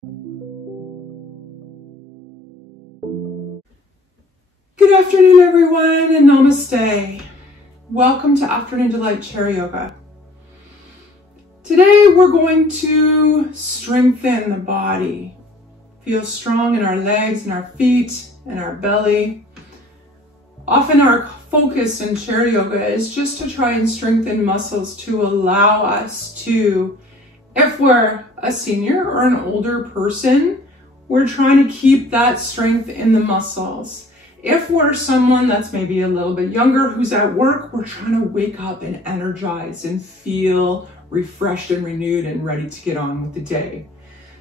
Good afternoon, everyone, and namaste. Welcome to Afternoon Delight Chair Yoga. Today, we're going to strengthen the body. Feel strong in our legs and our feet and our belly. Often our focus in chair yoga is just to try and strengthen muscles to allow us to, if we're a senior or an older person, we're trying to keep that strength in the muscles. If we're someone that's maybe a little bit younger who's at work, we're trying to wake up and energize and feel refreshed and renewed and ready to get on with the day.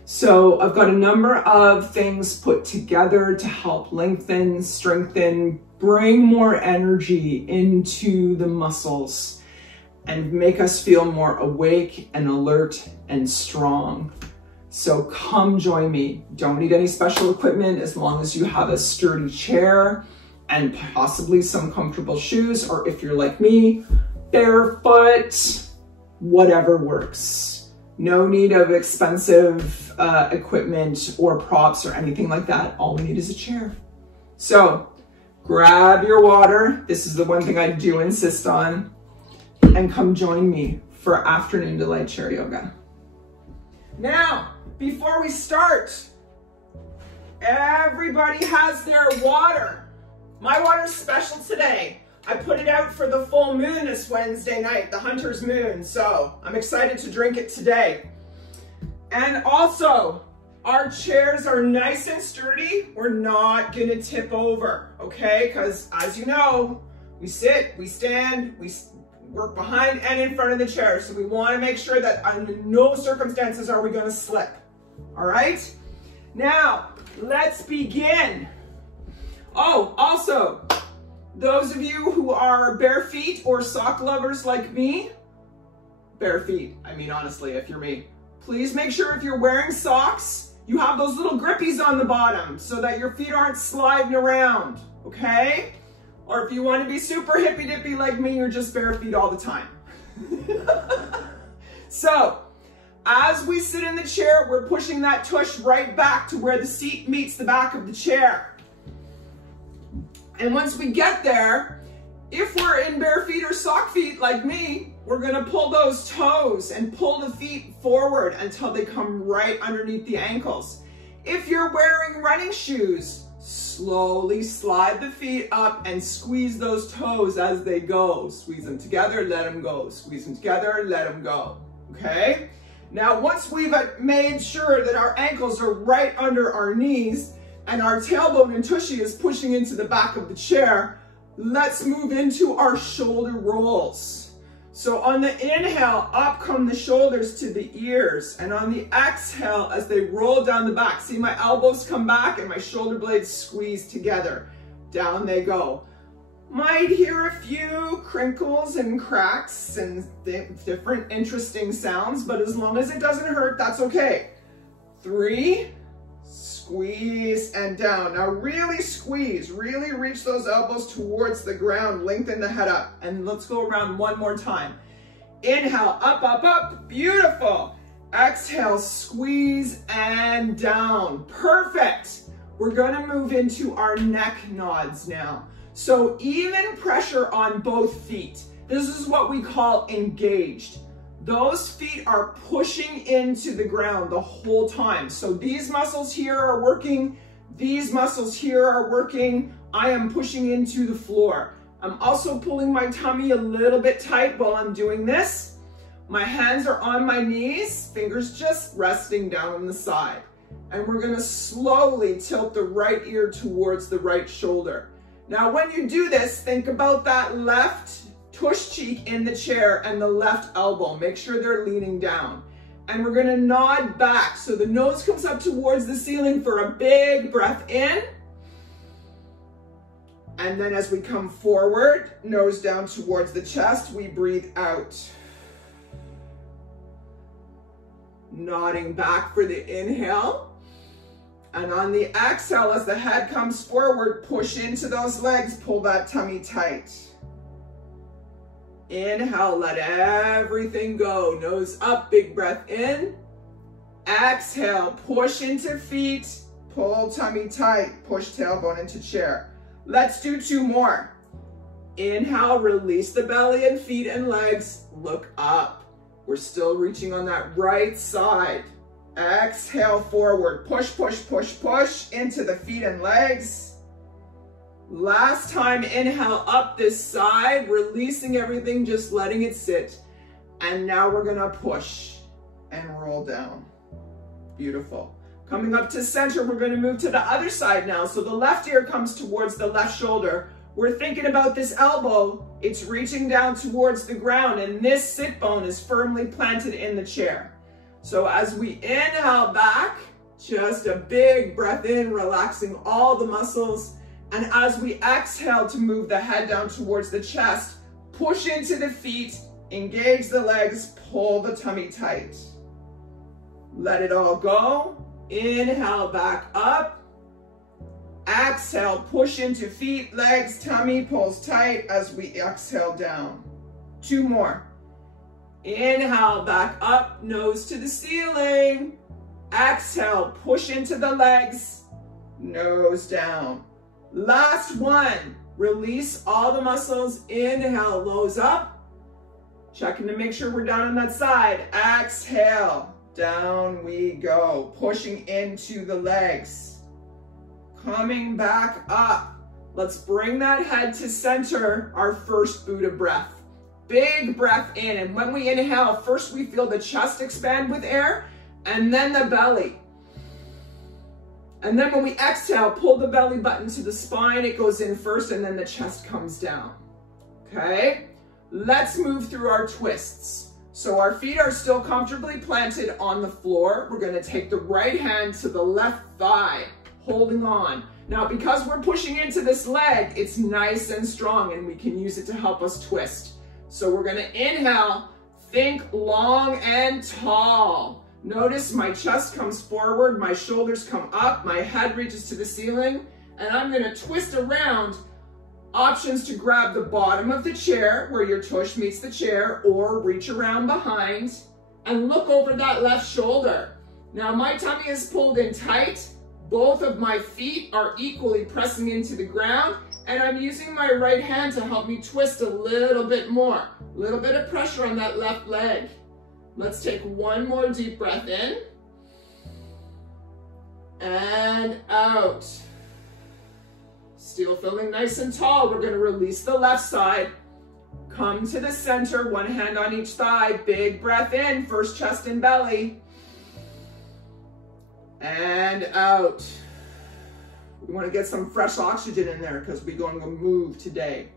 So I've got a number of things put together to help lengthen, strengthen, bring more energy into the muscles and make us feel more awake and alert and strong. So come join me. Don't need any special equipment as long as you have a sturdy chair and possibly some comfortable shoes, or if you're like me, barefoot, whatever works. No need of expensive equipment or props or anything like that. All we need is a chair. So grab your water. This is the one thing I do insist on. And come join me for Afternoon Delight Chair Yoga. Now, before we start, everybody has their water. My water's special today. I put it out for the full moon this Wednesday night, the hunter's moon, so I'm excited to drink it today. And also, our chairs are nice and sturdy. We're not gonna tip over, okay? Because as you know, we sit, we stand, we work behind and in front of the chair. So we wanna make sure that under no circumstances are we gonna slip, all right? Now, let's begin. Oh, also, those of you who are bare feet or sock lovers like me, bare feet, I mean, honestly, if you're me, please make sure if you're wearing socks, you have those little grippies on the bottom so that your feet aren't sliding around, okay? Or if you want to be super hippy-dippy like me, you're just bare feet all the time. So, as we sit in the chair, we're pushing that tush right back to where the seat meets the back of the chair. And once we get there, if we're in bare feet or sock feet like me, we're gonna pull those toes and pull the feet forward until they come right underneath the ankles. If you're wearing running shoes, slowly slide the feet up and squeeze those toes as they go. Squeeze them together, let them go. Squeeze them together, let them go, okay? Now, once we've made sure that our ankles are right under our knees and our tailbone and tushy is pushing into the back of the chair, let's move into our shoulder rolls. So on the inhale, up come the shoulders to the ears. And on the exhale, as they roll down the back, see my elbows come back and my shoulder blades squeeze together. Down they go. Might hear a few crinkles and cracks and different interesting sounds, but as long as it doesn't hurt, that's okay. 3, squeeze and down. Now really squeeze, really reach those elbows towards the ground, lengthen the head up. And let's go around one more time. Inhale, up, up, up, beautiful. Exhale, squeeze and down, perfect. We're gonna move into our neck nods now. So even pressure on both feet. This is what we call engaged. Those feet are pushing into the ground the whole time. So these muscles here are working, these muscles here are working. I am pushing into the floor. I'm also pulling my tummy a little bit tight while I'm doing this. My hands are on my knees, fingers just resting down on the side. And we're gonna slowly tilt the right ear towards the right shoulder. Now when you do this, think about that left tush cheek in the chair and the left elbow. Make sure they're leaning down. And we're gonna nod back. So the nose comes up towards the ceiling for a big breath in. And then as we come forward, nose down towards the chest, we breathe out. Nodding back for the inhale. And on the exhale, as the head comes forward, push into those legs, pull that tummy tight. Inhale, let everything go. Nose up, big breath in. Exhale, push into feet, pull tummy tight, push tailbone into chair. Let's do 2 more. Inhale, release the belly and feet and legs, look up. We're still reaching on that right side. Exhale, forward, push, push, push, push into the feet and legs. Last time, inhale up this side, releasing everything, just letting it sit. And now we're gonna push and roll down. Beautiful. Coming up to center, we're gonna move to the other side now. So the left ear comes towards the left shoulder. We're thinking about this elbow. It's reaching down towards the ground, and this sit bone is firmly planted in the chair. So as we inhale back, just a big breath in, relaxing all the muscles. And as we exhale to move the head down towards the chest, push into the feet, engage the legs, pull the tummy tight. Let it all go. Inhale back up. Exhale, push into feet, legs, tummy pulls tight as we exhale down. 2 more. Inhale back up, nose to the ceiling. Exhale, push into the legs, nose down. Last one, release all the muscles. Inhale, nose up. Checking to make sure we're down on that side. Exhale, down we go. Pushing into the legs. Coming back up. Let's bring that head to center, our first Buddha breath. Big breath in, and when we inhale, first we feel the chest expand with air, and then the belly. And then when we exhale, pull the belly button to the spine. It goes in first, and then the chest comes down. Okay? Let's move through our twists. So our feet are still comfortably planted on the floor. We're gonna take the right hand to the left thigh, holding on. Now, because we're pushing into this leg, it's nice and strong, and we can use it to help us twist. So we're gonna inhale, think long and tall. Notice my chest comes forward, my shoulders come up, my head reaches to the ceiling, and I'm gonna twist around. Options to grab the bottom of the chair where your tush meets the chair, or reach around behind and look over that left shoulder. Now my tummy is pulled in tight. Both of my feet are equally pressing into the ground, and I'm using my right hand to help me twist a little bit more. A little bit of pressure on that left leg. Let's take 1 more deep breath in. And out. Still feeling nice and tall. We're gonna release the left side. Come to the center, 1 hand on each thigh. Big breath in, first chest and belly. And out. We want to get some fresh oxygen in there because we're going to move today.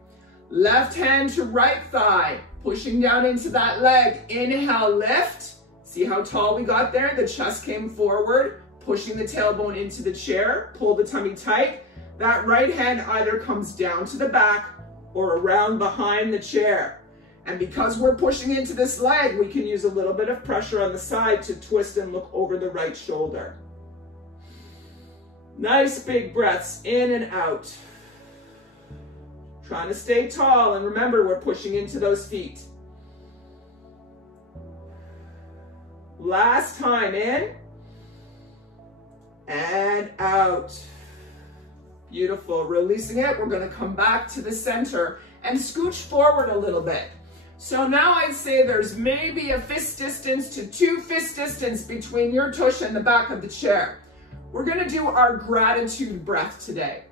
Left hand to right thigh, pushing down into that leg. Inhale, lift. See how tall we got there? The chest came forward, pushing the tailbone into the chair. Pull the tummy tight. That right hand either comes down to the back or around behind the chair. And because we're pushing into this leg, we can use a little bit of pressure on the side to twist and look over the right shoulder. Nice big breaths in and out. Trying to stay tall, and remember, we're pushing into those feet. Last time, in and out. Beautiful. Releasing it, we're going to come back to the center and scooch forward a little bit. So now I'd say there's maybe a fist distance to 2 fist distance between your tush and the back of the chair. We're gonna do our gratitude breath today.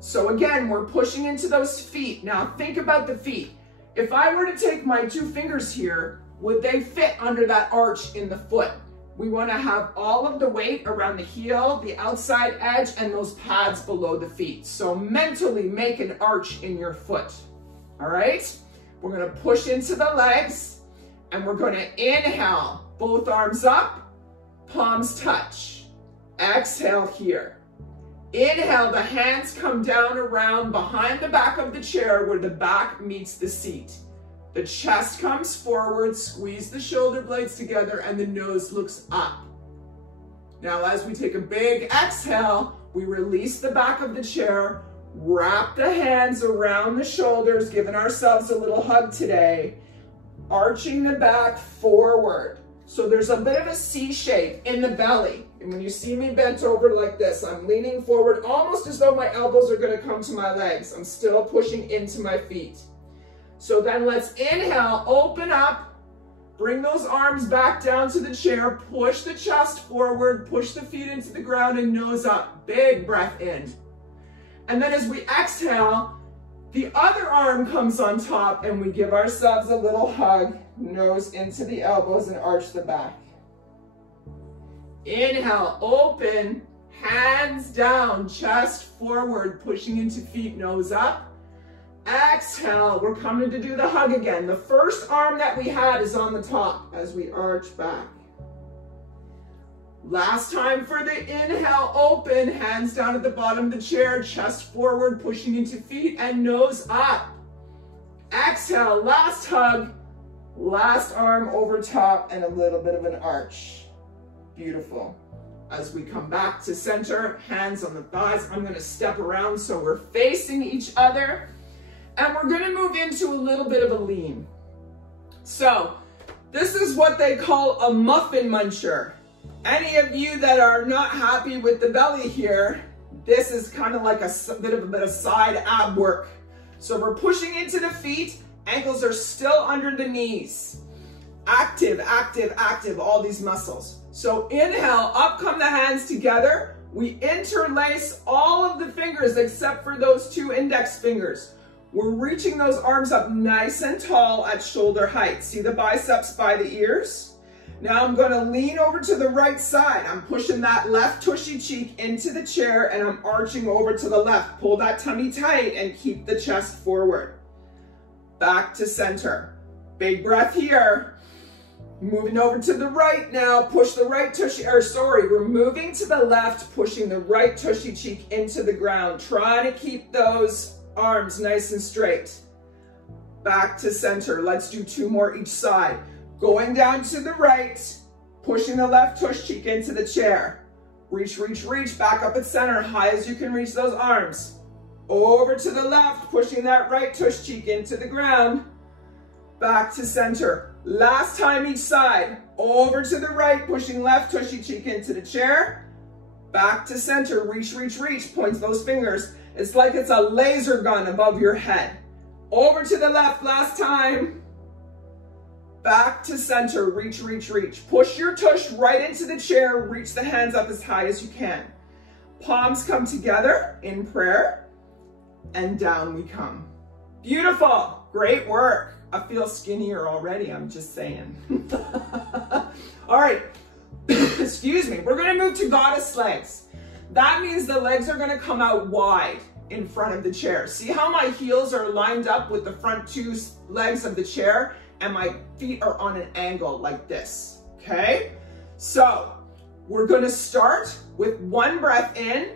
So again, we're pushing into those feet. Now think about the feet. If I were to take my 2 fingers here, would they fit under that arch in the foot? We wanna have all of the weight around the heel, the outside edge, and those pads below the feet. So mentally make an arch in your foot, all right? We're gonna push into the legs, and we're gonna inhale, both arms up, palms touch. Exhale here. Inhale, the hands come down around behind the back of the chair where the back meets the seat. The chest comes forward, squeeze the shoulder blades together, and the nose looks up. Now, as we take a big exhale, we release the back of the chair, wrap the hands around the shoulders, giving ourselves a little hug today, arching the back forward. So there's a bit of a C shape in the belly. And when you see me bent over like this, I'm leaning forward almost as though my elbows are going to come to my legs. I'm still pushing into my feet. So then let's inhale, open up, bring those arms back down to the chair, push the chest forward, push the feet into the ground and nose up. Big breath in. And then as we exhale, the other arm comes on top and we give ourselves a little hug, nose into the elbows and arch the back. Inhale, open, hands down, chest forward, pushing into feet, nose up. Exhale, we're coming to do the hug again. The first arm that we had is on the top as we arch back. Last time for the inhale, open, hands down at the bottom of the chair, chest forward, pushing into feet and nose up. Exhale, last hug, last arm over top and a little bit of an arch. Beautiful. As we come back to center, hands on the thighs, I'm going to step around so we're facing each other. And we're going to move into a little bit of a lean. So this is what they call a Muffin Muncher. Any of you that are not happy with the belly here, this is kind of like a bit of side ab work. So we're pushing into the feet, ankles are still under the knees. Active, active, active, all these muscles. So inhale, up come the hands together. We interlace all of the fingers except for those two index fingers. We're reaching those arms up nice and tall at shoulder height. See the biceps by the ears? Now I'm going to lean over to the right side. I'm pushing that left tushy cheek into the chair and I'm arching over to the left. Pull that tummy tight and keep the chest forward. Back to center. Big breath here. Moving over to the right now. Push the right tushy, we're moving to the left, pushing the right tushy cheek into the ground. Try to keep those arms nice and straight. Back to center. Let's do two more each side. Going down to the right, pushing the left tush cheek into the chair. Reach, reach, reach, back up at center, high as you can reach those arms. Over to the left, pushing that right tush cheek into the ground. Back to center. Last time each side. Over to the right, pushing left tushy cheek into the chair. Back to center, reach, reach, reach, point those fingers. It's like it's a laser gun above your head. Over to the left, last time. Back to center, reach, reach, reach. Push your tush right into the chair, reach the hands up as high as you can. Palms come together in prayer, and down we come. Beautiful, great work. I feel skinnier already, I'm just saying. All right, excuse me. We're gonna move to goddess legs. That means the legs are gonna come out wide in front of the chair. See how my heels are lined up with the front two legs of the chair? And my feet are on an angle like this, okay? So we're gonna start with one breath in,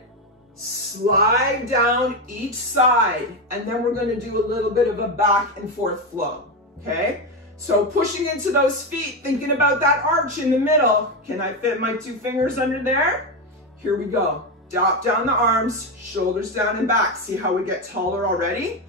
slide down each side, and then we're gonna do a little bit of a back and forth flow, okay? So pushing into those feet, thinking about that arch in the middle. Can I fit my two fingers under there? Here we go. Drop down the arms, shoulders down and back. See how we get taller already?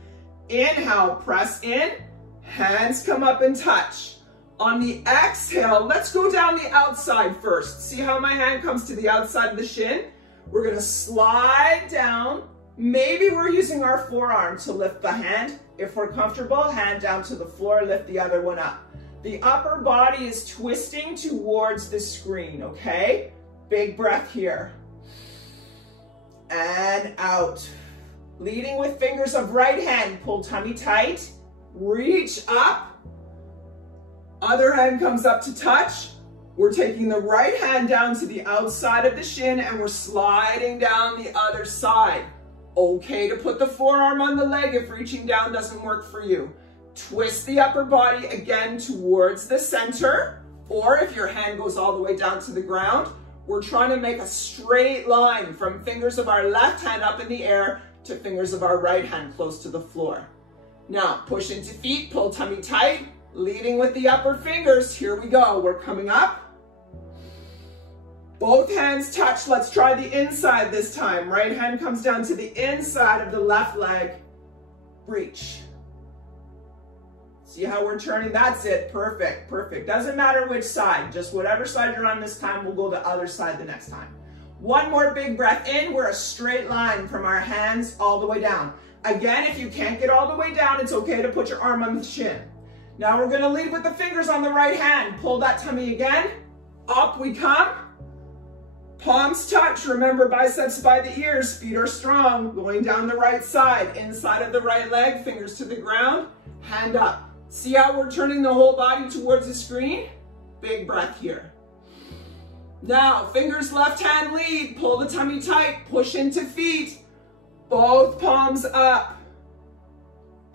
Inhale, press in. Hands come up and touch. On the exhale, let's go down the outside first. See how my hand comes to the outside of the shin? We're gonna slide down. Maybe we're using our forearm to lift the hand. If we're comfortable, hand down to the floor, lift the other one up. The upper body is twisting towards the screen, okay? Big breath here. And out. Leading with fingers of right hand, pull tummy tight. Reach up, other hand comes up to touch. We're taking the right hand down to the outside of the shin and we're sliding down the other side. Okay to put the forearm on the leg if reaching down doesn't work for you. Twist the upper body again towards the center, or if your hand goes all the way down to the ground, we're trying to make a straight line from fingers of our left hand up in the air to fingers of our right hand close to the floor. Now, push into feet, pull tummy tight, leading with the upper fingers. Here we go. We're coming up. Both hands touch. Let's try the inside this time. Right hand comes down to the inside of the left leg. Reach. See how we're turning? That's it. Perfect, perfect. Doesn't matter which side. Just whatever side you're on this time, we'll go the other side the next time. One more big breath in. We're a straight line from our hands all the way down. Again, if you can't get all the way down, it's okay to put your arm on the shin. Now we're going to lead with the fingers on the right hand. Pull that tummy again. Up we come. Palms touch. Remember, biceps by the ears. Feet are strong. Going down the right side. Inside of the right leg. Fingers to the ground. Hand up. See how we're turning the whole body towards the screen? Big breath here. Now, fingers left hand lead. Pull the tummy tight. Push into feet. Both palms up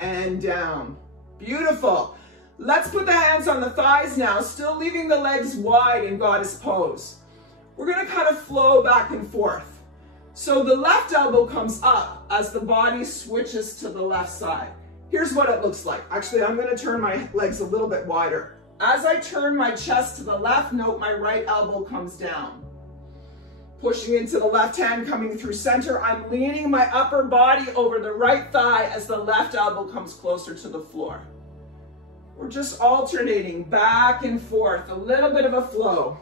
and down. Beautiful. Let's put the hands on the thighs now, still leaving the legs wide in goddess pose. We're going to kind of flow back and forth. So the left elbow comes up as the body switches to the left side. Here's what it looks like. Actually, I'm going to turn my legs a little bit wider. As I turn my chest to the left, note my right elbow comes down. Pushing into the left hand, coming through center. I'm leaning my upper body over the right thigh as the left elbow comes closer to the floor. We're just alternating back and forth, a little bit of a flow.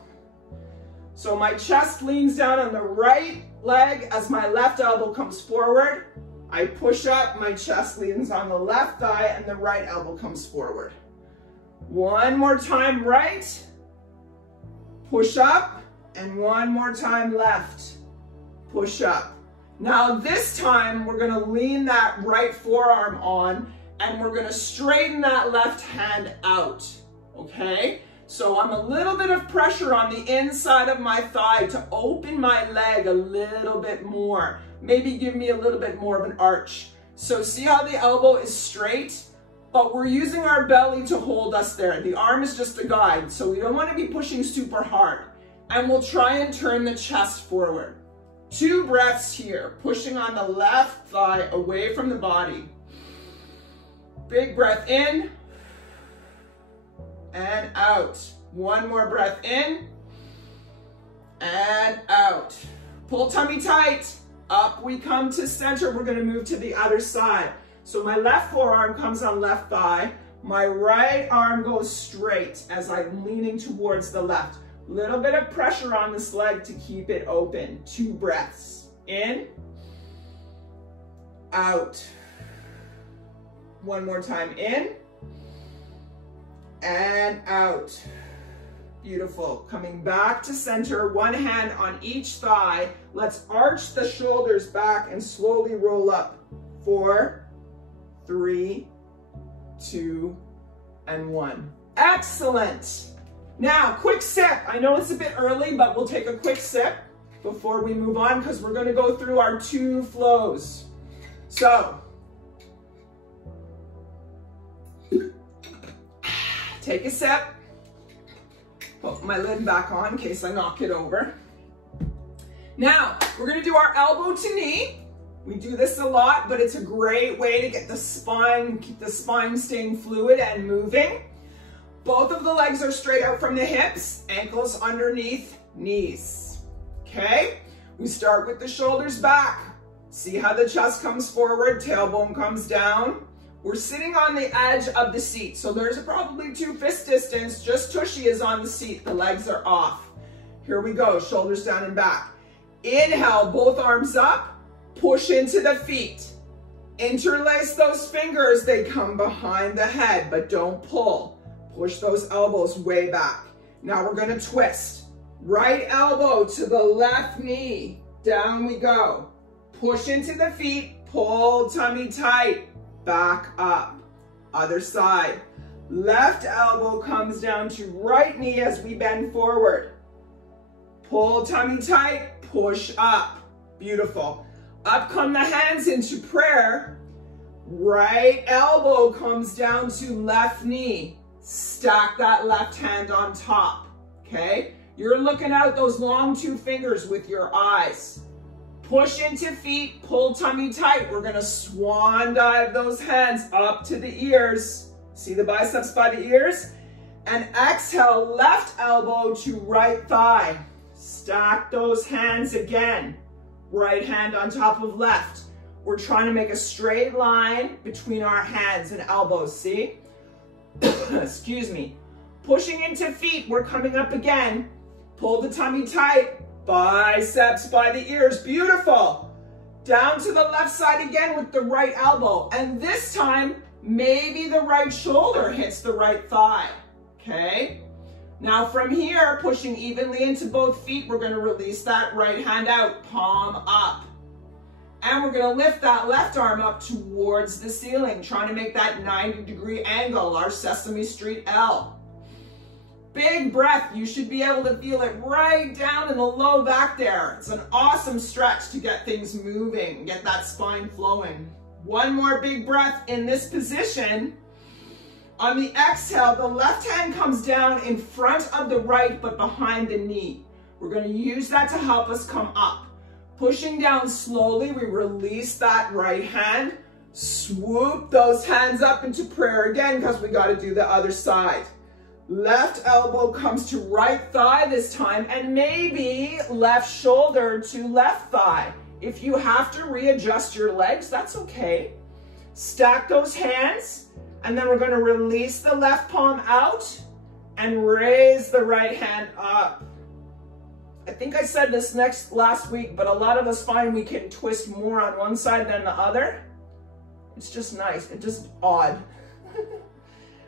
So my chest leans down on the right leg as my left elbow comes forward. I push up, my chest leans on the left thigh, and the right elbow comes forward. One more time right, push up, and one more time left, push up. Now this time we're going to lean that right forearm on, and we're going to straighten that left hand out, okay? So I'm a little bit of pressure on the inside of my thigh to open my leg a little bit more. Maybe give me a little bit more of an arch. So see how the elbow is straight, but we're using our belly to hold us there. The arm is just a guide, so we don't want to be pushing super hard. And we'll try and turn the chest forward. 2 breaths here, pushing on the left thigh away from the body. Big breath in and out. One more breath in and out. Pull tummy tight. Up we come to center. We're going to move to the other side. So my left forearm comes on left thigh. My right arm goes straight as I'm leaning towards the left. Little bit of pressure on this leg to keep it open. 2 breaths. In, out. One more time, in and out. Beautiful. Coming back to center, one hand on each thigh. Let's arch the shoulders back and slowly roll up. 4, 3, 2, and 1. Excellent. Now, quick sip. I know it's a bit early, but we'll take a quick sip before we move on because we're going to go through our 2 flows. So, take a sip. Put my lid back on in case I knock it over. Now, we're going to do our elbow to knee. We do this a lot, but it's a great way to get the spine, keep the spine staying fluid and moving. Both of the legs are straight out from the hips, ankles underneath knees. Okay? We start with the shoulders back. See how the chest comes forward, tailbone comes down. We're sitting on the edge of the seat, so there's probably 2 fist distance. Just tushy is on the seat. The legs are off. Here we go, shoulders down and back. Inhale, both arms up. Push into the feet. Interlace those fingers. They come behind the head, but don't pull. Push those elbows way back. Now we're going to twist. Right elbow to the left knee. Down we go. Push into the feet. Pull tummy tight. Back up. Other side. Left elbow comes down to right knee as we bend forward. Pull tummy tight. Push up. Beautiful. Up come the hands into prayer. Right elbow comes down to left knee. Stack that left hand on top. Okay? You're looking out those long 2 fingers with your eyes. Push into feet, pull tummy tight. We're gonna swan dive those hands up to the ears. See the biceps by the ears? And exhale, left elbow to right thigh. Stack those hands again. Right hand on top of left. We're trying to make a straight line between our hands and elbows, see? Excuse me. Pushing into feet, we're coming up again. Pull the tummy tight, biceps by the ears, beautiful. Down to the left side again with the right elbow. And this time, maybe the right shoulder hits the right thigh, okay? Now from here, pushing evenly into both feet, we're gonna release that right hand out, palm up. And we're gonna lift that left arm up towards the ceiling, trying to make that 90-degree angle, our Sesame Street L. Big breath, you should be able to feel it right down in the low back there. It's an awesome stretch to get things moving, get that spine flowing. One more big breath in this position. On the exhale, the left hand comes down in front of the right, but behind the knee. We're gonna use that to help us come up. Pushing down slowly, we release that right hand. Swoop those hands up into prayer again, because we gotta do the other side. Left elbow comes to right thigh this time, and maybe left shoulder to left thigh. If you have to readjust your legs, that's okay. Stack those hands, and then we're going to release the left palm out and raise the right hand up. I think I said this last week, but a lot of us find we can twist more on one side than the other. It's just nice. It's just odd.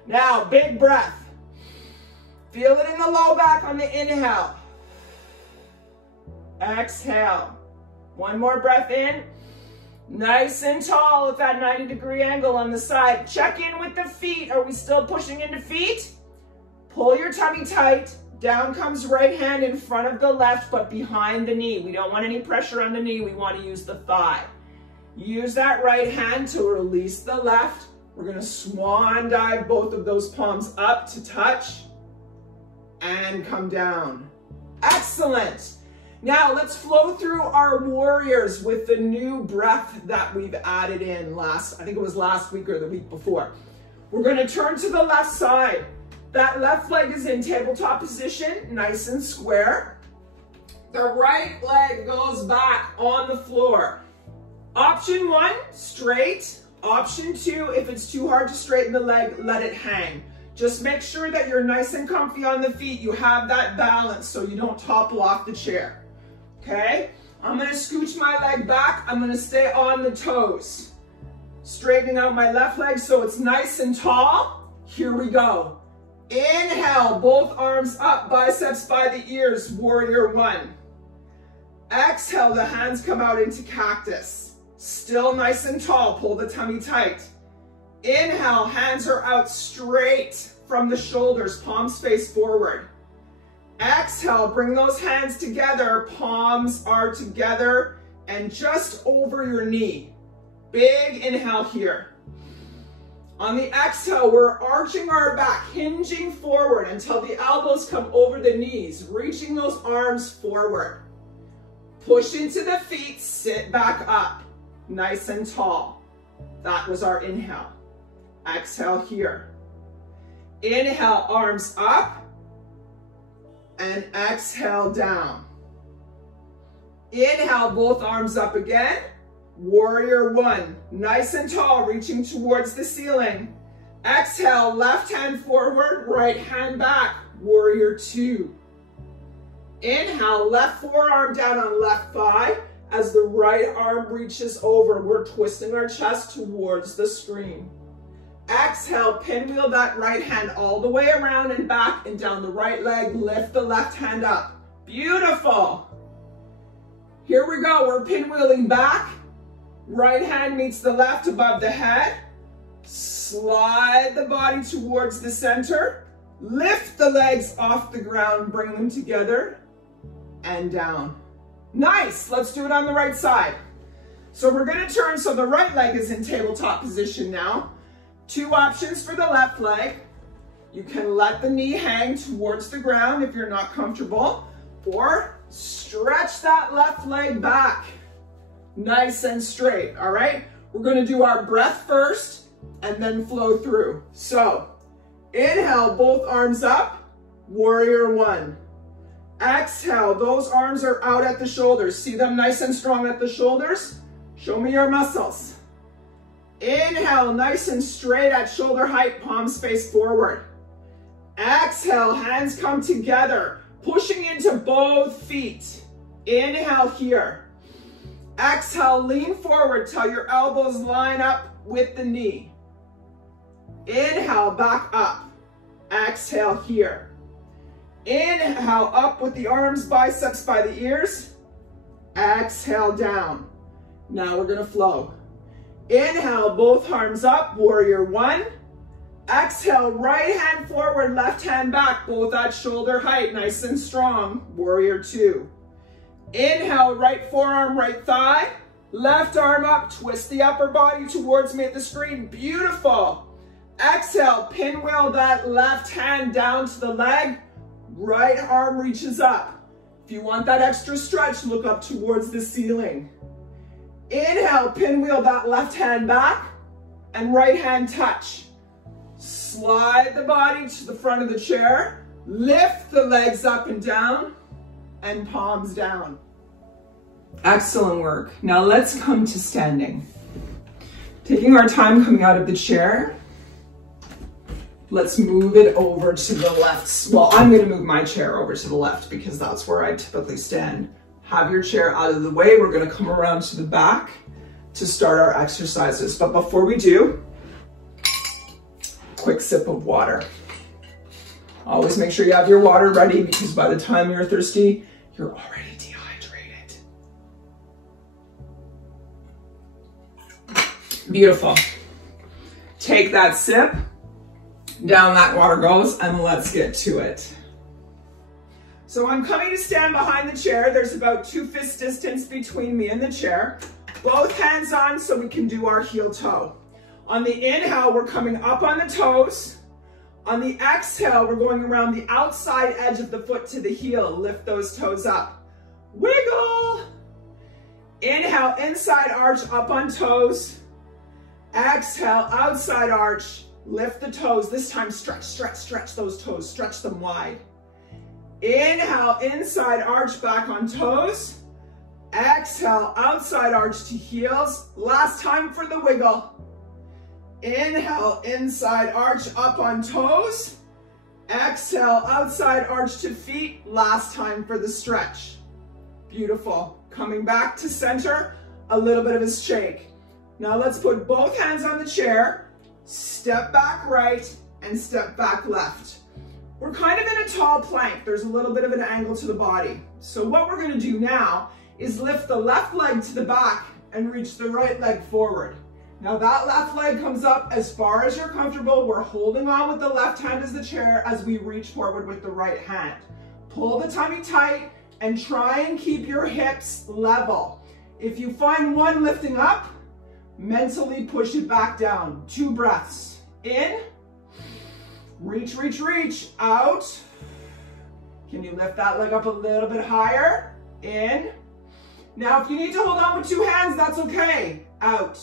Now, big breath. Feel it in the low back on the inhale. Exhale. One more breath in. Nice and tall with that 90-degree angle on the side. Check in with the feet. Are we still pushing into feet? Pull your tummy tight. Down comes right hand in front of the left, but behind the knee. We don't want any pressure on the knee. We want to use the thigh. Use that right hand to release the left. We're going to swan dive both of those palms up to touch and come down. Excellent. Now let's flow through our warriors with the new breath that we've added in I think it was last week or the week before. We're going to turn to the left side. That left leg is in tabletop position, nice and square. The right leg goes back on the floor. Option 1, straight. Option 2, if it's too hard to straighten the leg, let it hang. Just make sure that you're nice and comfy on the feet. You have that balance so you don't topple off the chair. Okay? I'm going to scooch my leg back. I'm going to stay on the toes. Straightening out my left leg so it's nice and tall. Here we go. Inhale, both arms up, biceps by the ears, warrior 1. Exhale, the hands come out into cactus. Still nice and tall, pull the tummy tight. Inhale, hands are out straight from the shoulders, palms face forward. Exhale, bring those hands together, palms are together and just over your knee. Big inhale here. On the exhale, we're arching our back, hinging forward until the elbows come over the knees, reaching those arms forward. Push into the feet, sit back up, nice and tall. That was our inhale. Exhale here. Inhale, arms up, and exhale down. Inhale, both arms up again. Warrior 1, nice and tall, reaching towards the ceiling. Exhale, left hand forward, right hand back. Warrior 2. Inhale, left forearm down on left thigh. As the right arm reaches over, we're twisting our chest towards the screen. Exhale, pinwheel that right hand all the way around and back and down the right leg. Lift the left hand up. Beautiful. Here we go. We're pinwheeling back. Right hand meets the left above the head. Slide the body towards the center. Lift the legs off the ground. Bring them together and down. Nice. Let's do it on the right side. So we're going to turn so the right leg is in tabletop position now. 2 options for the left leg. You can let the knee hang towards the ground if you're not comfortable, or stretch that left leg back nice and straight. All right, we're going to do our breath first and then flow through. So inhale, both arms up, warrior 1. Exhale, those arms are out at the shoulders. See them nice and strong at the shoulders? Show me your muscles. Inhale, nice and straight at shoulder height, palms face forward. Exhale, hands come together, pushing into both feet. Inhale here. Exhale, lean forward till your elbows line up with the knee. Inhale, back up. Exhale here. Inhale, up with the arms, biceps by the ears. Exhale, down. Now we're gonna flow. Inhale, both arms up, warrior one. Exhale, right hand forward, left hand back, both at shoulder height, nice and strong, warrior two. Inhale, right forearm, right thigh. Left arm up, twist the upper body towards me at the screen, beautiful. Exhale, pinwheel that left hand down to the leg, right arm reaches up. If you want that extra stretch, look up towards the ceiling. Inhale, pinwheel that left hand back and right hand touch. Slide the body to the front of the chair, lift the legs up and down, and palms down. Excellent work. Now let's come to standing. Taking our time coming out of the chair, let's move it over to the left. Well, I'm going to move my chair over to the left because that's where I typically stand. Have your chair out of the way. We're going to come around to the back to start our exercises. But before we do, quick sip of water. Always make sure you have your water ready because by the time you're thirsty, you're already dehydrated. Beautiful. Take that sip. Down that water goes, and let's get to it. So I'm coming to stand behind the chair. There's about 2 fist distance between me and the chair. Both hands on so we can do our heel toe. On the inhale, we're coming up on the toes. On the exhale, we're going around the outside edge of the foot to the heel. Lift those toes up. Wiggle. Inhale, inside arch, up on toes. Exhale, outside arch. Lift the toes. This time, stretch, stretch, stretch those toes. Stretch them wide. Inhale, inside arch, back on toes. Exhale, outside arch to heels. Last time for the wiggle. Inhale, inside arch, up on toes. Exhale, outside arch to feet. Last time for the stretch. Beautiful. Coming back to center, a little bit of a shake. Now let's put both hands on the chair. Step back right and step back left. We're kind of in a tall plank. There's a little bit of an angle to the body. So what we're going to do now is lift the left leg to the back and reach the right leg forward. Now that left leg comes up as far as you're comfortable. We're holding on with the left hand as the chair as we reach forward with the right hand. Pull the tummy tight and try and keep your hips level. If you find one lifting up, mentally push it back down. 2 breaths. In. Reach, reach, reach. Out. Can you lift that leg up a little bit higher? In. Now, if you need to hold on with 2 hands, that's okay. Out.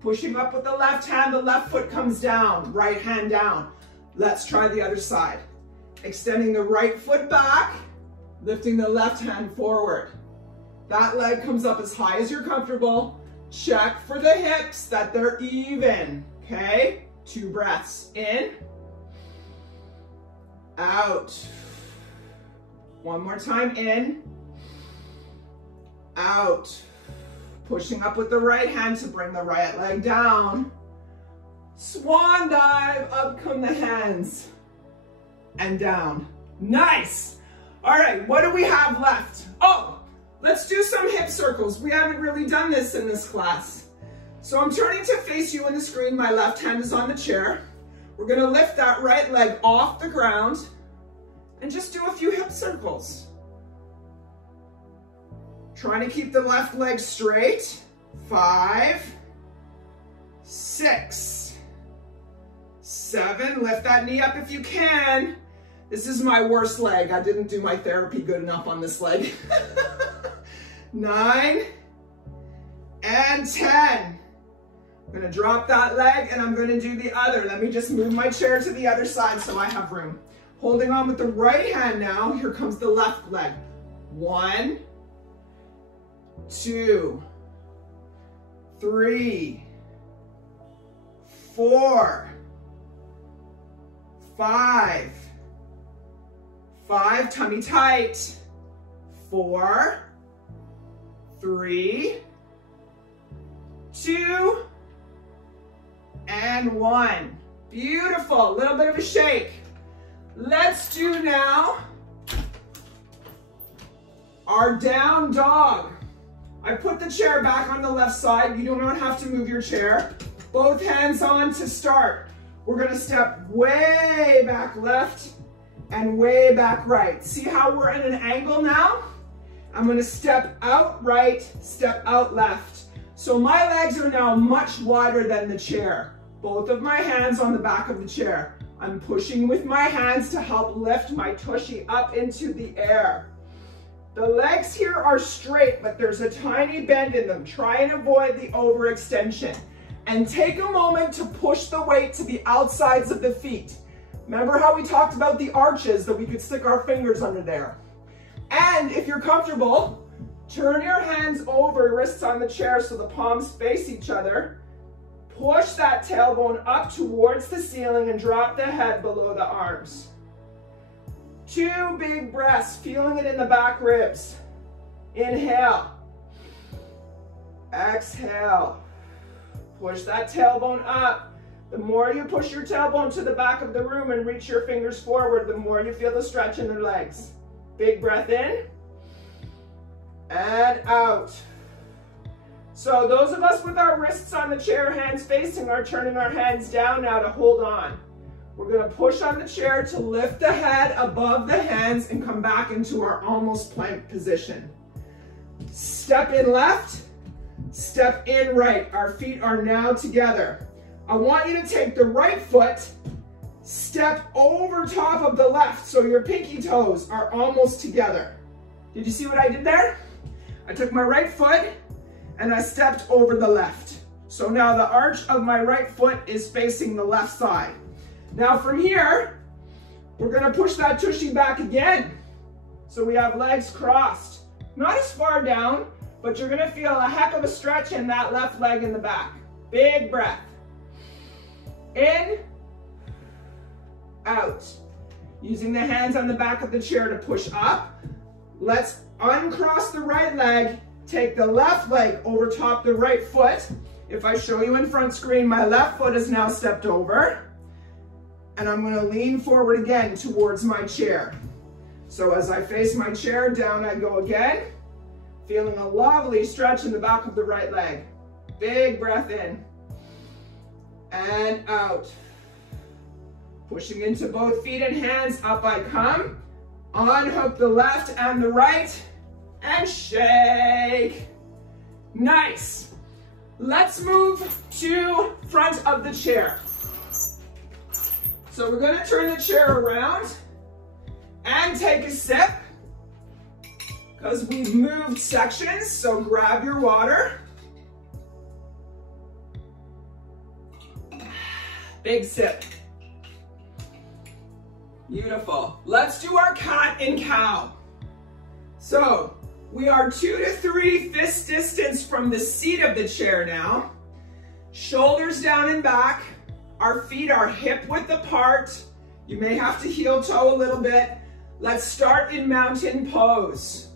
Pushing up with the left hand, the left foot comes down. Right hand down. Let's try the other side. Extending the right foot back. Lifting the left hand forward. That leg comes up as high as you're comfortable. Check for the hips that they're even, okay? 2 breaths. In. Out. One more time. In. Out. Pushing up with the right hand to bring the right leg down. Swan dive. Up come the hands. And down. Nice. All right, what do we have left? Oh, let's do some hip circles. We haven't really done this in this class. So I'm turning to face you on the screen. My left hand is on the chair. We're going to lift that right leg off the ground and just do a few hip circles. Trying to keep the left leg straight. 5, 6, 7. Lift that knee up if you can. This is my worst leg. I didn't do my therapy good enough on this leg. 9 and 10. I'm gonna drop that leg and I'm gonna do the other. Let me just move my chair to the other side so I have room. Holding on with the right hand now, here comes the left leg. 1, 2, 3, 4, 5, tummy tight, 4, 3, 2, and 1. Beautiful, a little bit of a shake. Let's do now our down dog. I put the chair back on the left side. You do not have to move your chair. Both hands on to start. We're gonna step way back left and way back right. See how we're at an angle now? I'm gonna step out right, step out left. So my legs are now much wider than the chair. Both of my hands on the back of the chair. I'm pushing with my hands to help lift my tushy up into the air. The legs here are straight, but there's a tiny bend in them. Try and avoid the overextension. And take a moment to push the weight to the outsides of the feet. Remember how we talked about the arches, that we could stick our fingers under there? And if you're comfortable, turn your hands over, wrists on the chair so the palms face each other. Push that tailbone up towards the ceiling and drop the head below the arms. 2 big breaths, feeling it in the back ribs. Inhale. Exhale. Push that tailbone up. The more you push your tailbone to the back of the room and reach your fingers forward, the more you feel the stretch in the legs. Big breath in and out. So those of us with our wrists on the chair, hands facing, are turning our hands down now to hold on. We're going to push on the chair to lift the head above the hands and come back into our almost plank position. Step in left, step in right. Our feet are now together. I want you to take the right foot, step over top of the left so your pinky toes are almost together. Did you see what I did there? I took my right foot and I stepped over the left. So now the arch of my right foot is facing the left side. Now from here, we're gonna push that tushy back again. So we have legs crossed. Not as far down, but you're gonna feel a heck of a stretch in that left leg in the back. Big breath. In, out. Using the hands on the back of the chair to push up. Let's uncross the right leg, take the left leg over top the right foot. If I show you in front screen, my left foot is now stepped over. And I'm gonna lean forward again towards my chair. So as I face my chair, down I go again, feeling a lovely stretch in the back of the right leg. Big breath in and out. Pushing into both feet and hands, up I come. Unhook the left and the right, and shake. Nice. Let's move to front of the chair. So we're gonna turn the chair around and take a sip because we've moved sections, so grab your water. Big sip. Beautiful. Let's do our cat and cow. So we are 2 to 3 fist distance from the seat of the chair now. Shoulders down and back. Our feet are hip width apart. You may have to heel toe a little bit. Let's start in mountain pose.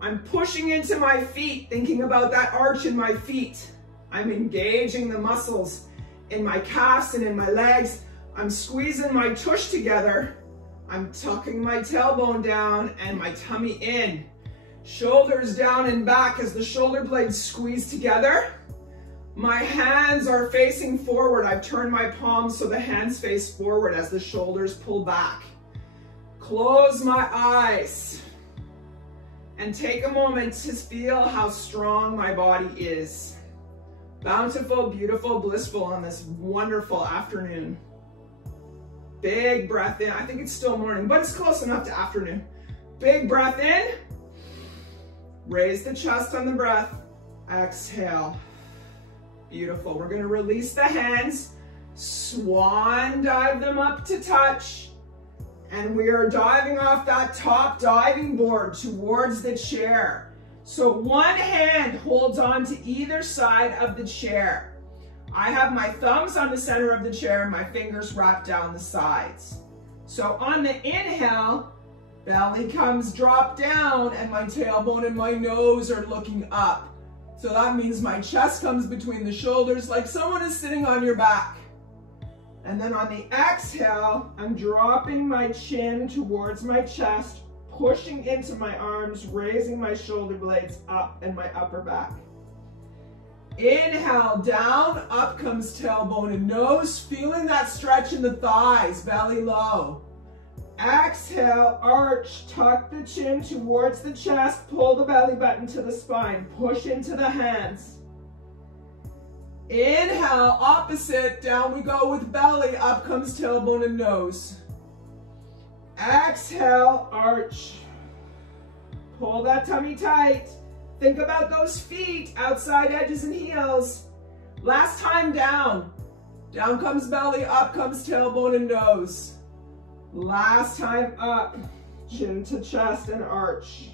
I'm pushing into my feet, thinking about that arch in my feet. I'm engaging the muscles in my calves and in my legs. I'm squeezing my tush together. I'm tucking my tailbone down and my tummy in. Shoulders down and back as the shoulder blades squeeze together. My hands are facing forward. I've turned my palms so the hands face forward as the shoulders pull back. Close my eyes and take a moment to feel how strong my body is. Bountiful, beautiful, blissful on this wonderful afternoon. Big breath in. I think it's still morning, but it's close enough to afternoon. Big breath in. Raise the chest on the breath. Exhale. Beautiful. We're going to release the hands. Swan dive them up to touch. And we are diving off that top diving board towards the chair. So one hand holds on to either side of the chair. I have my thumbs on the center of the chair, my fingers wrapped down the sides. So on the inhale, belly comes drop down and my tailbone and my nose are looking up. So that means my chest comes between the shoulders like someone is sitting on your back. And then on the exhale, I'm dropping my chin towards my chest, pushing into my arms, raising my shoulder blades up and my upper back. Inhale, down, up comes tailbone and nose, feeling that stretch in the thighs, belly low. Exhale, arch, tuck the chin towards the chest, pull the belly button to the spine, push into the hands. Inhale, opposite, down we go with belly, up comes tailbone and nose. Exhale, arch, pull that tummy tight. Think about those feet, outside edges and heels. Last time down. Down comes belly, up comes tailbone and nose. Last time up, chin to chest and arch.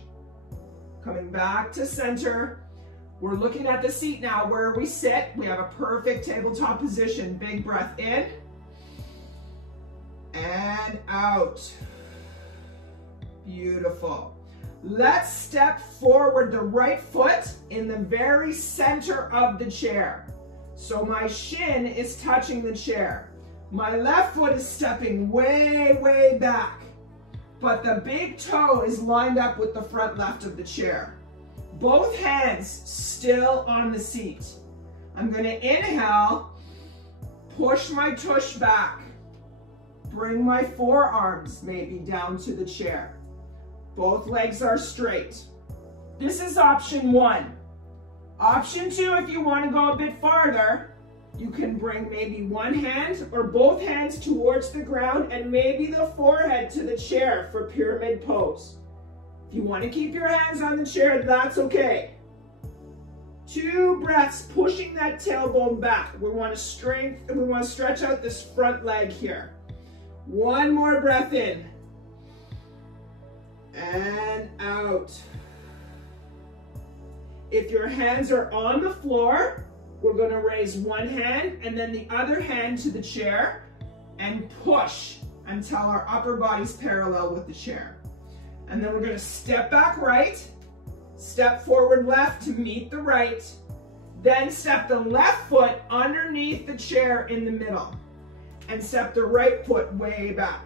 Coming back to center. We're looking at the seat now, where we sit. We have a perfect tabletop position. Big breath in and out. Beautiful. Let's step forward, the right foot in the very center of the chair. So my shin is touching the chair. My left foot is stepping way, way back, but the big toe is lined up with the front left of the chair. Both hands still on the seat. I'm going to inhale, push my tush back, bring my forearms maybe down to the chair. Both legs are straight. This is option 1. Option 2, if you want to go a bit farther, you can bring maybe one hand or both hands towards the ground and maybe the forehead to the chair for pyramid pose. If you want to keep your hands on the chair, that's okay. 2 breaths, pushing that tailbone back. We want to stretch out this front leg here. 1 more breath in. And out. If your hands are on the floor, we're going to raise one hand and then the other hand to the chair and push until our upper body's parallel with the chair. And then we're going to step back right, step forward left to meet the right, then step the left foot underneath the chair in the middle and step the right foot way back.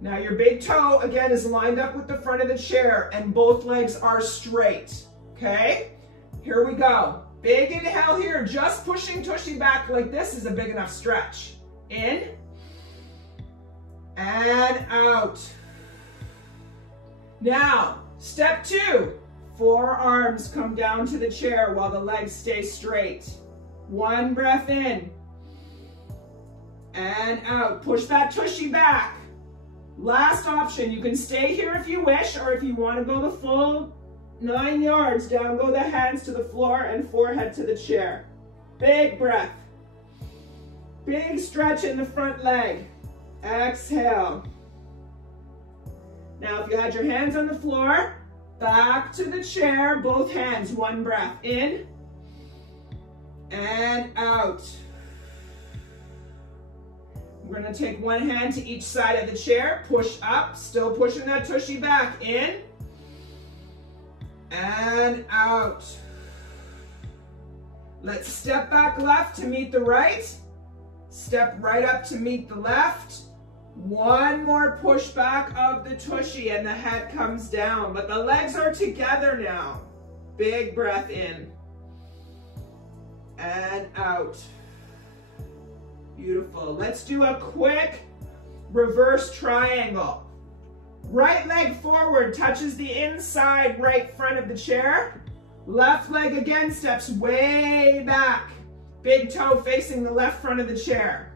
Now your big toe, again, is lined up with the front of the chair and both legs are straight, okay? Here we go. Big inhale here, just pushing tushy back like this is a big enough stretch. In and out. Now, step 2, forearms come down to the chair while the legs stay straight. 1 breath in and out. Push that tushy back. Last option, you can stay here if you wish, or if you want to go the full 9 yards down, go the hands to the floor and forehead to the chair. Big breath. Big stretch in the front leg. Exhale. Now if you had your hands on the floor, back to the chair, both hands, 1 breath in and out. We're going to take one hand to each side of the chair, push up, still pushing that tushy back, in and out. Let's step back left to meet the right, step right up to meet the left. 1 more push back of the tushy and the head comes down, but the legs are together now. Big breath in and out. Beautiful. Let's do a quick reverse triangle. Right leg forward touches the inside right front of the chair. Left leg again steps way back. Big toe facing the left front of the chair.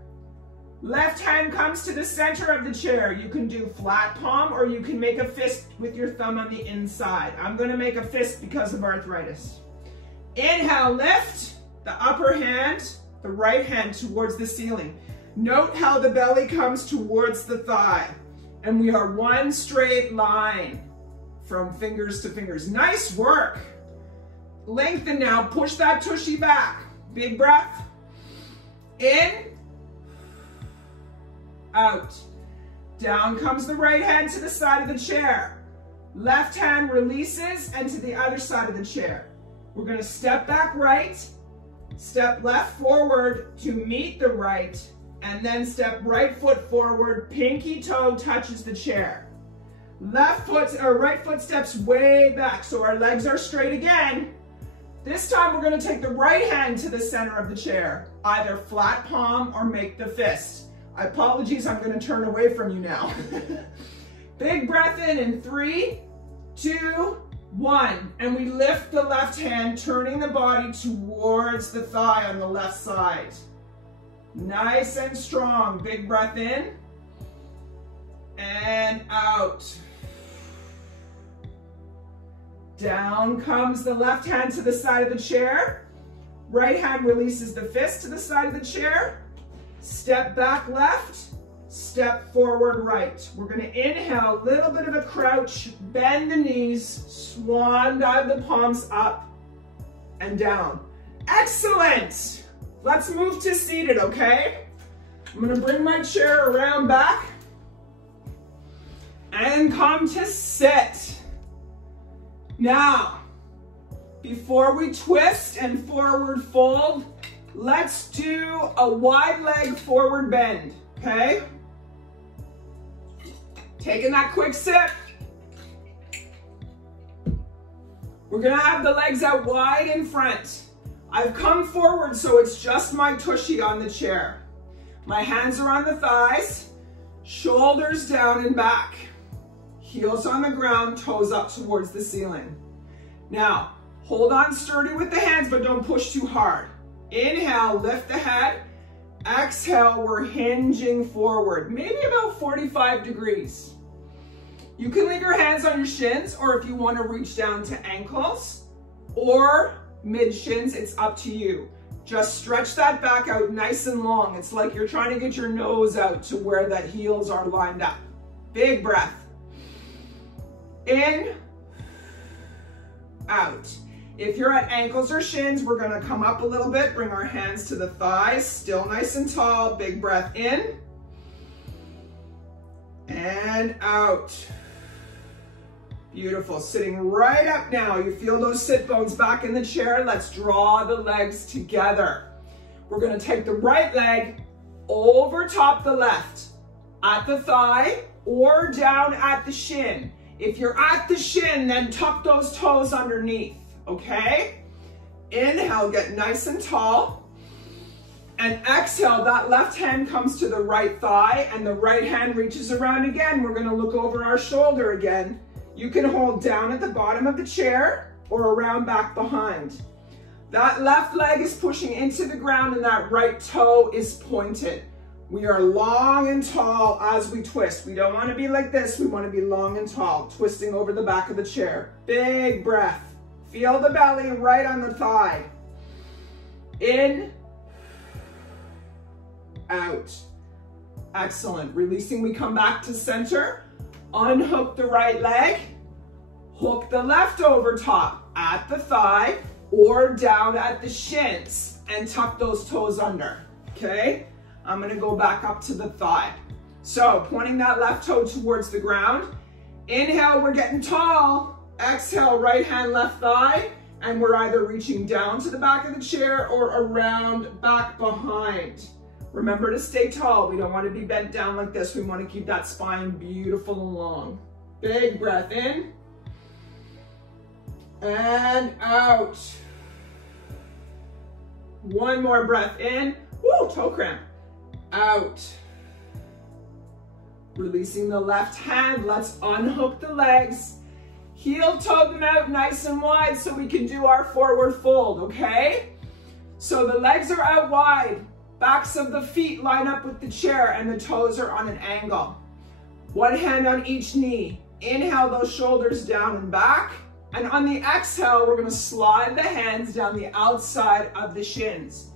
Left hand comes to the center of the chair. You can do flat palm or you can make a fist with your thumb on the inside. I'm going to make a fist because of arthritis. Inhale, lift the upper hand, the right hand towards the ceiling. Note how the belly comes towards the thigh. And we are one straight line from fingers to fingers. Nice work. Lengthen now. Push that tushy back. Big breath. In, out. Down comes the right hand to the side of the chair. Left hand releases and to the other side of the chair. We're going to step back right, step left forward to meet the right, and then step right foot forward, pinky toe touches the chair. Left foot or right foot steps way back, so our legs are straight again. This time we're going to take the right hand to the center of the chair, either flat palm or make the fist. Apologies, I'm going to turn away from you now. Big breath in 3, 2, 1. And we lift the left hand, turning the body towards the thigh on the left side. Nice and strong. Big breath in and out. Down comes the left hand to the side of the chair. Right hand releases the fist to the side of the chair. Step back left, step forward right. We're going to inhale, a little bit of a crouch, bend the knees, swan dive the palms up and down. Excellent. Let's move to seated, okay? I'm going to bring my chair around back and come to sit. Now, before we twist and forward fold, let's do a wide leg forward bend, okay? Taking that quick sip. We're gonna have the legs out wide in front. I've come forward so it's just my tushy on the chair. My hands are on the thighs, shoulders down and back. Heels on the ground, toes up towards the ceiling. Now, hold on sturdy with the hands, but don't push too hard. Inhale, lift the head. Exhale, we're hinging forward, maybe about 45 degrees. You can leave your hands on your shins, or if you want to reach down to ankles or mid shins, it's up to you. Just stretch that back out nice and long. It's like you're trying to get your nose out to where that heels are lined up. Big breath. In, out. If you're at ankles or shins, we're going to come up a little bit, bring our hands to the thighs, still nice and tall. Big breath in and out. Beautiful. Sitting right up now. You feel those sit bones back in the chair. Let's draw the legs together. We're going to take the right leg over top the left at the thigh or down at the shin. If you're at the shin, then tuck those toes underneath, okay? Inhale, get nice and tall. And exhale, that left hand comes to the right thigh and the right hand reaches around again. We're gonna look over our shoulder again. You can hold down at the bottom of the chair or around back behind. That left leg is pushing into the ground and that right toe is pointed. We are long and tall as we twist. We don't want to be like this. We want to be long and tall, twisting over the back of the chair. Big breath. Feel the belly right on the thigh. In, out. Excellent. Releasing, we come back to center. Unhook the right leg. Hook the left over top at the thigh or down at the shins and tuck those toes under, okay? I'm gonna go back up to the thigh. So pointing that left toe towards the ground. Inhale, we're getting tall. Exhale, right hand, left thigh. And we're either reaching down to the back of the chair or around back behind. Remember to stay tall. We don't want to be bent down like this. We want to keep that spine beautiful and long. Big breath in. And out. One more breath in. Woo, toe cramp. Out. Releasing the left hand. Let's unhook the legs. Heel toe them out nice and wide so we can do our forward fold, okay? So the legs are out wide. Backs of the feet line up with the chair and the toes are on an angle. One hand on each knee. Inhale those shoulders down and back. And on the exhale, we're going to slide the hands down the outside of the shins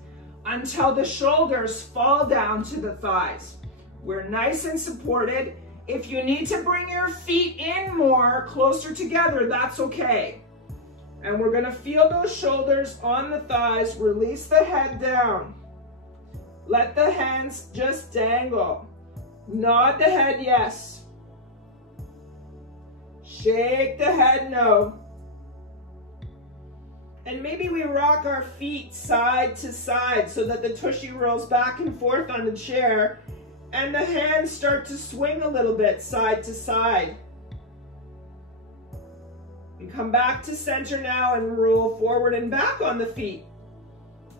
until the shoulders fall down to the thighs. We're nice and supported. If you need to bring your feet in more, closer together, that's okay. And we're going to feel those shoulders on the thighs. Release the head down. Let the hands just dangle. Nod the head yes. Shake the head no. And maybe we rock our feet side to side so that the tushy rolls back and forth on the chair and the hands start to swing a little bit side to side. And come back to center now and roll forward and back on the feet.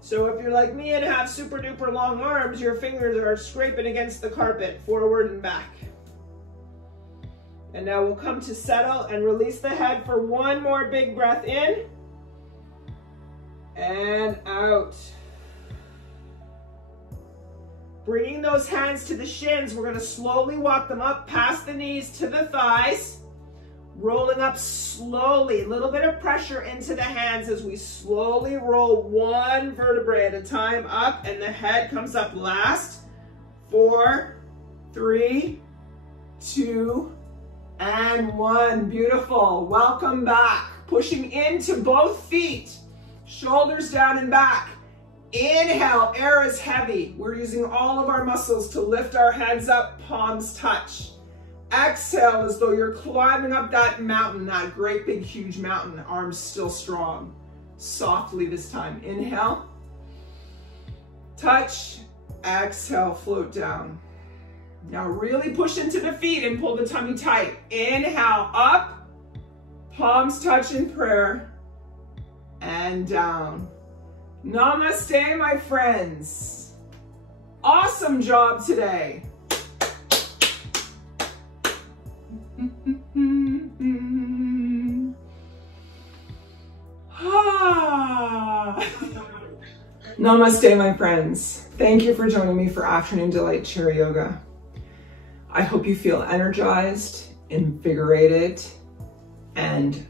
So if you're like me and have super duper long arms, your fingers are scraping against the carpet, forward and back. And now we'll come to settle and release the head for one more big breath in and out. Bringing those hands to the shins, we're going to slowly walk them up past the knees to the thighs. Rolling up slowly, a little bit of pressure into the hands as we slowly roll one vertebrae at a time up, and the head comes up last. 4, 3, 2, and 1. Beautiful. Welcome back. Pushing into both feet, shoulders down and back. Inhale, air is heavy. We're using all of our muscles to lift our heads up, palms touch. Exhale as though you're climbing up that mountain, that great big huge mountain, arms still strong. Softly this time. Inhale, touch, exhale, float down. Now really push into the feet and pull the tummy tight. Inhale, up, palms touch in prayer, and down. Namaste, my friends. Awesome job today. Namaste, my friends. Thank you for joining me for Afternoon Delight Chair Yoga. I hope you feel energized, invigorated, and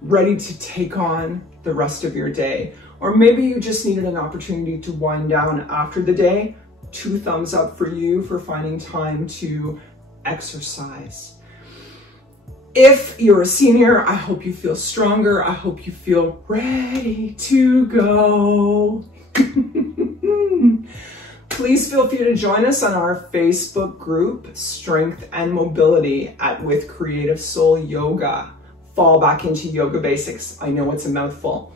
ready to take on the rest of your day. Or maybe you just needed an opportunity to wind down after the day. 2 thumbs up for you for finding time to exercise. If you're a senior, I hope you feel stronger. I hope you feel ready to go. Please feel free to join us on our Facebook group, Strength and Mobility with Creative Soul Yoga. Fall back into yoga basics. I know it's a mouthful.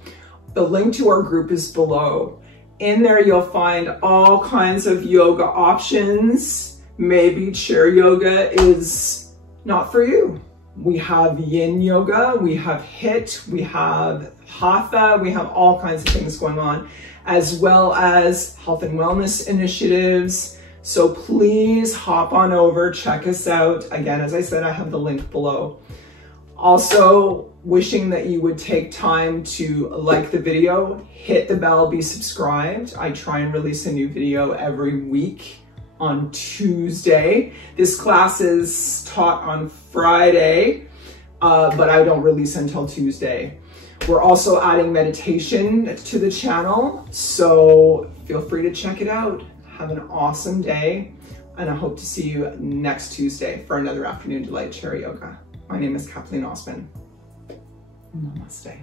The link to our group is below. In there, you'll find all kinds of yoga options. Maybe chair yoga is not for you. We have yin yoga, we have HIIT, we have hatha, we have all kinds of things going on, as well as health and wellness initiatives. So please hop on over, check us out. Again, as I said, I have the link below. Also, wishing that you would take time to like the video, hit the bell, be subscribed. I try and release a new video every week on Tuesday. This class is taught on Friday, but I don't release until Tuesday. We're also adding meditation to the channel, so feel free to check it out. Have an awesome day, and I hope to see you next Tuesday for another Afternoon Delight Chair Yoga. My name is Kathleen Osmond. Namaste.